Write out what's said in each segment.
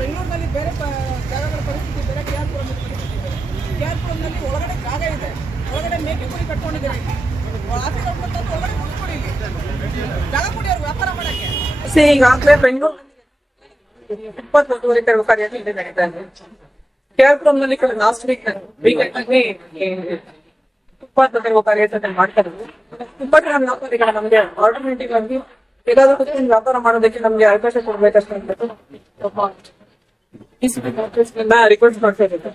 ಬೆಂಗಳೂರಿನಲ್ಲಿ ಬೇರೆ ಜಾಗಗಳ ಪರಿಸ್ಥಿತಿ ಬೇರೆ, KR-ಪುರಂ ಪರಿಸ್ಥಿತಿ ಬೇರೆ. KR-ಪುರಂನಲ್ಲಿ ಒಳಗಡೆ ಜಾಗ ಇದೆ, ಒಳಗಡೆ ಮೇಕೆ ಕುರಿ ಕಟ್ಕೊಂಡಿದ್ದಾರೆ. ಆಫೀಸ್ ಒಳಗಡೆ ಕೂತ್ಕೊಡಿ, ಜಾಗ ಕೊಡಿ ಅವ್ರು ವ್ಯಾಪಾರ ಮಾಡಕ್ಕೆ. ಈಗಾಗಲೇ ಬೆಂಗಳೂರು 21 ಕಾರ್ಯಕ್ರಮ ನಡೀತಾ ಇದೆ. KR-ಪುರಂನಲ್ಲಿ ಲಾಸ್ಟ್ ವೀಕೆಂಡ್ ಅಲ್ಲಿ ಕಾರ್ಯಾಚರಣೆ ಮಾಡ್ತಾ ಇದ್ರು. ತುಂಬಾ ಜನ ವ್ಯಾಪಾರಿಗಳ ನಮ್ಗೆ ಆಲ್ಟರ್ನೇಟಿವ್ ಆಗಿ ಏನಾದ್ರು ಕುತ್ಕೊಂಡು ವ್ಯಾಪಾರ ಮಾಡೋದಕ್ಕೆ ನಮ್ಗೆ ಅವಕಾಶ ಕೊಡ್ಬೇಕಷ್ಟೇ ಅಂದ್ಬಿಟ್ಟು ರಿಕ್ವೆಸ್ಟ್ ಮಾಡ್ತಾ ಇರುತ್ತೆ.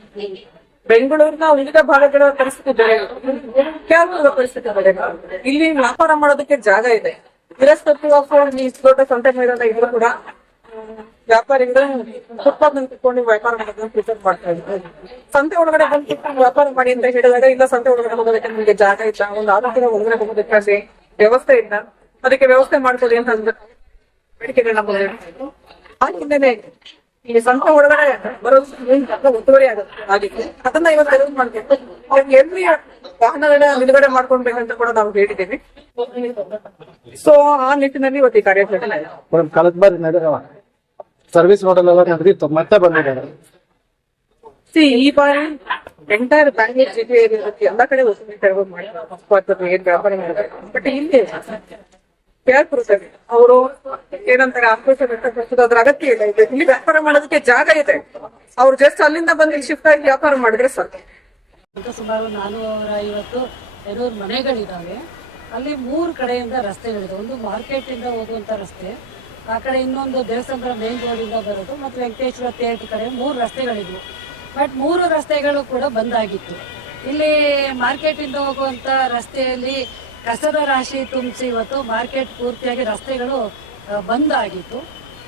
ಬೆಂಗಳೂರಿನ ವಿವಿಧ ಭಾಗಗಳ ಪರಿಸ್ಥಿತಿ ಬೇರೆ, KR-ಪುರದ ಪರಿಸ್ಥಿತಿ ಬೇರೆ. ಇಲ್ಲಿ ವ್ಯಾಪಾರ ಮಾಡೋದಕ್ಕೆ ಜಾಗ ಇದೆ, ಇರಸ್ಪೆಕ್ಟಿವ್ ಆಫ್ ದೊಡ್ಡ ಸಂತೆ ಮೇಲೆಲ್ಲ ಇದ್ರು ಕೂಡ ವ್ಯಾಪಾರಿಗಳು ಫುಟ್ಪಾತ್ ನಲ್ಲಿ ಕುತ್ಕೊಂಡು ವ್ಯಾಪಾರ ಮಾಡೋದನ್ನ ಪ್ರಿಫರ್ ಮಾಡ್ತಾ ಇದ್ದಾರೆ. ಸಂತೆ ಒಳಗಡೆ ಬಂದು ಕುತ್ಕೊಂಡು ವ್ಯಾಪಾರ ಮಾಡಿ ಅಂತ ಹೇಳಿದಾಗ ಇಲ್ಲ ಸಂತೆ ಒಳಗಡೆ ಹೋಗೋದಕ್ಕೆ ನಿಮಗೆ ಜಾಗ ಇಲ್ಲ, ಒಂದು ಆರೋಗ್ಯದ ಒಳಗಡೆ ಹೋಗೋದಕ್ಕೆ ವ್ಯವಸ್ಥೆ ಇಲ್ಲ, ಅದಕ್ಕೆ ವ್ಯವಸ್ಥೆ ಮಾಡ್ಕೊಳ್ಳಿ ಅಂತ ಅಂದ್ರೆ ಬೇಡಿಕೆಗಳನ್ನ ಬಂದಿರ್ತಾರೆ. ಆ ಹಿನ್ನೆಲೆ ಈ ಸಂತೆ ಒಳಗಡೆ ಬರೋದು ಒತ್ತುವರಿ ಆಗಿದೆ. ಅದನ್ನ ಇವತ್ತು ತೆರವು ಮಾಡ್ಕೊಂಡು ಅವ್ರಿಗೆ ಎಲ್ಲಿ ವಾಹನಗಳ ನಿಲುಗಡೆ ಮಾಡ್ಕೊಳ್ಬೇಕಂತ ಕೂಡ ನಾವು ಹೇಳಿದ್ದೀವಿ. ಸೊ ಆ ನಿಟ್ಟಿನಲ್ಲಿ ಇವತ್ತು ಈ ಕಾರ್ಯಾಚರಣೆ ಕಳೆದ ಬಾರಿ ಸರ್ವಿಸ್ ಮಾಡಲ್ ಎಲ್ಲ ನಡೆದಿತ್ತು, ಮತ್ತೆ ಬಂದಿದ್ದಾರೆ. ಈ ಬಾರಿ ಎಂಟೈರ್ ಬ್ಯಾಂಗ್ಳೂರ್ ಸಿಟಿ ಏರಿಯಾದಕ್ಕೆ ಎಲ್ಲ ಕಡೆ ವಸೂಲಿ ತೆರವು ಮಾಡಿ ಏನ್ ವ್ಯಾಪಾರ ಮಾಡಿದ್ದಾರೆ. ಬಟ್ ಇಲ್ಲಿ KR-ಪುರದಲ್ಲಿ ಅವರು ಏನಂತಾರೆ ಆಕ್ರೋಶ ವ್ಯಕ್ತಪಡಿಸೋದು ಅದ್ರ ಅಗತ್ಯ ಇಲ್ಲ. ಇಲ್ಲಿ ವ್ಯಾಪಾರ ಮಾಡೋದಕ್ಕೆ ಜಾಗ ಇದೆ, ಅವ್ರು ಜಸ್ಟ್ ಅಲ್ಲಿಂದ ಬಂದು ಶಿಫ್ಟ್ ಆಗಿ ವ್ಯಾಪಾರ ಮಾಡಿದ್ರೆ ಸಾಕು. ಸುಮಾರು 450 ಮನೆಗಳಿದಾವೆ. ಅಲ್ಲಿ 3 ಕಡೆಯಿಂದ ರಸ್ತೆಗಳಿದೆ. ಒಂದು ಮಾರ್ಕೆಟ್ ಇಂದ ಹೋಗುವಂತ ರಸ್ತೆ, ಆ ಕಡೆ ಇನ್ನೊಂದು ದೇವಸ್ಥಾನದ ಮೇನ್ ರೋಡ್ ಇಂದ ಬರೋದು, ಮತ್ತು ವೆಂಕಟೇಶ್ವರ ಥಿಯೇಟರ್ ಕಡೆ 3 ರಸ್ತೆಗಳಿದ್ವು. ಬಟ್ 3 ರಸ್ತೆಗಳು ಕೂಡ ಬಂದ್ ಆಗಿತ್ತು. ಇಲ್ಲಿ ಮಾರ್ಕೆಟ್ ಇಂದ ಹೋಗುವಂತ ರಸ್ತೆಯಲ್ಲಿ ಕಸದ ರಾಶಿ ತುಂಬಿಸಿ ಇವತ್ತು ಮಾರ್ಕೆಟ್ ಪೂರ್ತಿಯಾಗಿ ರಸ್ತೆಗಳು ಬಂದ್ ಆಗಿತ್ತು.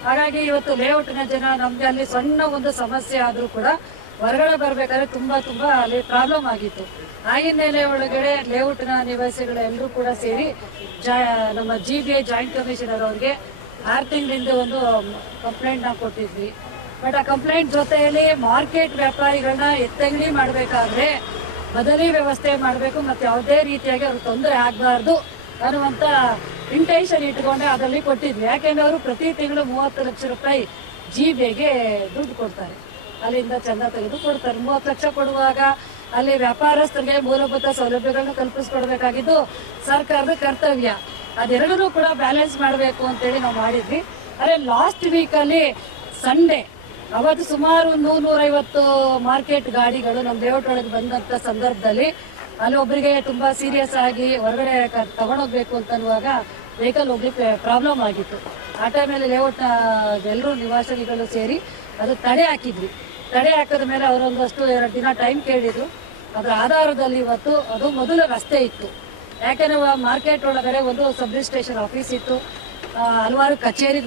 ಹಾಗಾಗಿ ಇವತ್ತು ಲೇಔಟ್ನ ಜನ ನಮ್ಗೆ ಅಲ್ಲಿ ಸಣ್ಣ ಒಂದು ಸಮಸ್ಯೆ ಆದ್ರೂ ಕೂಡ ಹೊರಗಡೆ ಬರ್ಬೇಕಾದ್ರೆ ತುಂಬಾ ಅಲ್ಲಿ ಪ್ರಾಬ್ಲಮ್ ಆಗಿತ್ತು. ಆ ಹಿನ್ನೆಲೆ ಒಳಗಡೆ ಲೇಔಟ್ನ ನಿವಾಸಿಗಳು ಎಲ್ಲರೂ ಕೂಡ ಸೇರಿ ನಮ್ಮ GBI ಜಾಯಿಂಟ್ ಕಮಿಷನರ್ ಅವ್ರಿಗೆ 6 ತಿಂಗಳಿಂದ ಒಂದು ಕಂಪ್ಲೇಂಟ್ ನಾವು ಕೊಟ್ಟಿದ್ವಿ. ಬಟ್ ಆ ಕಂಪ್ಲೇಂಟ್ ಜೊತೆಯಲ್ಲಿ ಮಾರ್ಕೆಟ್ ವ್ಯಾಪಾರಿಗಳನ್ನ ಎತ್ತಂಗಡಿ ಮಾಡಬೇಕಾದ್ರೆ ಬದಲಿ ವ್ಯವಸ್ಥೆ ಮಾಡಬೇಕು, ಮತ್ತೆ ಯಾವುದೇ ರೀತಿಯಾಗಿ ಅವ್ರಿಗೆ ತೊಂದರೆ ಆಗಬಾರ್ದು ಅನ್ನುವಂಥ ಇಂಟೆನ್ಷನ್ ಇಟ್ಕೊಂಡೆ ಅದರಲ್ಲಿ ಕೊಟ್ಟಿದ್ವಿ. ಯಾಕೆಂದ್ರೆ ಅವರು ಪ್ರತಿ ತಿಂಗಳು 30 ಲಕ್ಷ ರೂಪಾಯಿ GBIಗೆ ದುಡ್ಡು ಕೊಡ್ತಾರೆ, ಅಲ್ಲಿಂದ ಚಂದ ತೆಗೆದು ಕೊಡ್ತಾರೆ. 30 ಲಕ್ಷ ಕೊಡುವಾಗ ಅಲ್ಲಿ ವ್ಯಾಪಾರಸ್ಥರಿಗೆ ಮೂಲಭೂತ ಸೌಲಭ್ಯಗಳನ್ನು ಕಲ್ಪಿಸ್ಕೊಡ್ಬೇಕಾಗಿದ್ದು ಸರ್ಕಾರದ ಕರ್ತವ್ಯ. ಅದೆರಡನ್ನೂ ಕೂಡ ಬ್ಯಾಲೆನ್ಸ್ ಮಾಡಬೇಕು ಅಂತೇಳಿ ನಾವು ಮಾಡಿದ್ವಿ. ಅದೇ ಲಾಸ್ಟ್ ವೀಕಲ್ಲಿ ಸಂಡೇ ಅವತ್ತು ಸುಮಾರು 150 ಮಾರ್ಕೆಟ್ ಗಾಡಿಗಳು ನಮ್ಮ ಲೇಔಟ್ ಒಳಗೆ ಬಂದಂಥ ಸಂದರ್ಭದಲ್ಲಿ ಅಲ್ಲಿ ಒಬ್ಬರಿಗೆ ತುಂಬಾ ಸೀರಿಯಸ್ ಆಗಿ ಹೊರಗಡೆ ತಗೊಂಡೋಗ್ಬೇಕು ಅಂತ ಅನ್ನುವಾಗ ವೆಹಿಕಲ್ ಹೋಗ್ಲಿಕ್ಕೆ ಪ್ರಾಬ್ಲಮ್ ಆಗಿತ್ತು. ಆ ಟೈಮಲ್ಲಿ ಲೇಔಟ್ನ ಎಲ್ಲರೂ ನಿವಾಸಿಗಳು ಸೇರಿ ಅದು ತಡೆ ಹಾಕಿದ್ವಿ. ತಡೆ ಹಾಕಿದ ಮೇಲೆ ಅವರೊಂದಷ್ಟು 2 ದಿನ ಟೈಮ್ ಕೇಳಿದ್ರು. ಅದರ ಆಧಾರದಲ್ಲಿ ಇವತ್ತು ಅದು ಮೊದಲ ರಸ್ತೆ ಇತ್ತು. ಯಾಕೆಂದ್ರೆ ಮಾರ್ಕೆಟ್ ಒಳಗಡೆ ಒಂದು ಸಬ್ ರಿಜಿಸ್ಟ್ರೇಷನ್ ಆಫೀಸ್ ಇತ್ತು, ಹಲವಾರು ಕಚೇರಿ,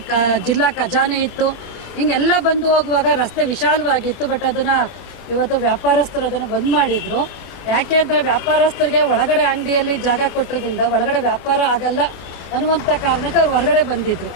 ಜಿಲ್ಲಾ ಖಜಾನೆ ಇತ್ತು. ಹಿಂಗೆಲ್ಲ ಬಂದು ಹೋಗುವಾಗ ರಸ್ತೆ ವಿಶಾಲವಾಗಿತ್ತು. ಬಟ್ ಅದನ್ನ ಇವತ್ತು ವ್ಯಾಪಾರಸ್ಥರು ಅದನ್ನು ಬಂದ್ ಮಾಡಿದ್ರು. ಯಾಕೆಂದ್ರೆ ವ್ಯಾಪಾರಸ್ಥರಿಗೆ ಒಳಗಡೆ ಅಂಗಡಿಯಲ್ಲಿ ಜಾಗ ಕೊಟ್ಟಿರೋದ್ರಿಂದ ಒಳಗಡೆ ವ್ಯಾಪಾರ ಆಗಲ್ಲ ಅನ್ನುವಂಥ ಕಾರಣಕ್ಕೆ ಅವ್ರು ಹೊರಗಡೆ ಬಂದಿದ್ರು.